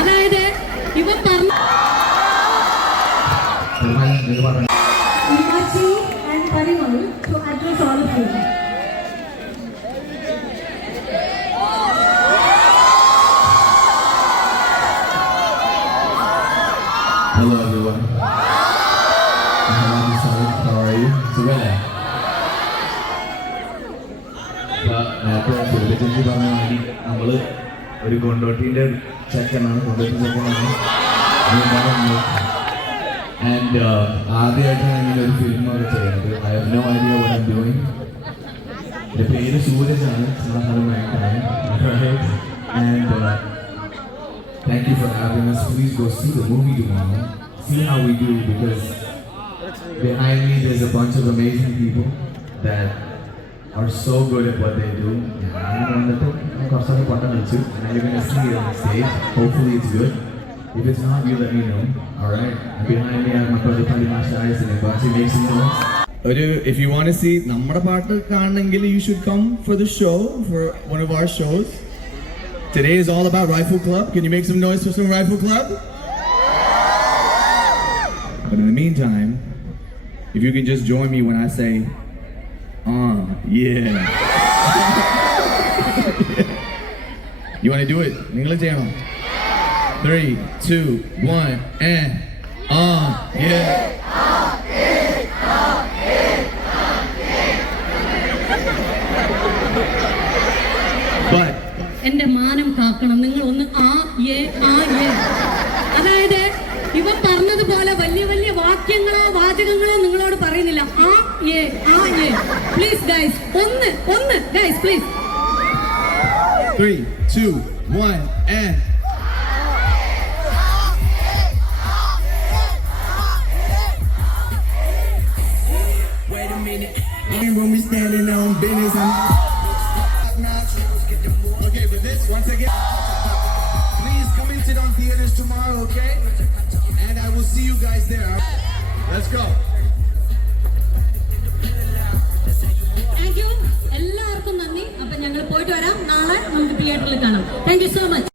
അതായത് ഇവ പറഞ്ഞു and Parimal to address all of you. Hello everyone. How are you? Together. നമ്മള് ഒരു കൊണ്ടോട്ടിന്റെ ചെക്കനാണ് ആൻഡ് ആദ്യമായിട്ടാണ് ഇങ്ങനെ ഒരു ഫിലിം ഒക്കെ ചെയ്യുന്നത്. I have no idea what I am doing. എൻ്റെ പേര് സൂരജാണ്. And thank you for having us. Please go see the movie tomorrow. See how we do, because behind me there's a bunch of amazing people that are so good at what they do. And you're going to see it on stage. Hopefully it's good. If it's not, you let me know. Alright? And behind me I have my brother Pali Mashais and Ibasi makes some noise. If you want to see Namada Partner Kanangili, you should come for the show, for one of our shows. Today is all about Rifle Club. Can you make some noise for some Rifle Club? But in the meantime, if you can just join me when I say, yeah. You want to do it? 3, 2, 1, and yeah. But എന്റെ മാനം കാക്കണം. നിങ്ങൾ ഒന്ന് അതായത് ഇവ പറഞ്ഞതുപോലെ വലിയ വലിയ വാക്യങ്ങളോ വാചകങ്ങളോ നിങ്ങളോട് പറയുന്നില്ല. പ്ലീസ് ഗൈസ്, ഒന്ന് guys please. 3, 2, 1, and wait a minute. I'm gonna be standing on business. Okay, but this once again, please come and sit on theaters tomorrow, okay? And I will see you guys there. Let's go. Thank you. എല്ലാവർക്കും നന്ദി. അപ്പൊ ഞങ്ങൾ പോയിട്ട് വരാം. നാളെ നമുക്ക് തിയേറ്ററിൽ കാണാം. Thank you so much.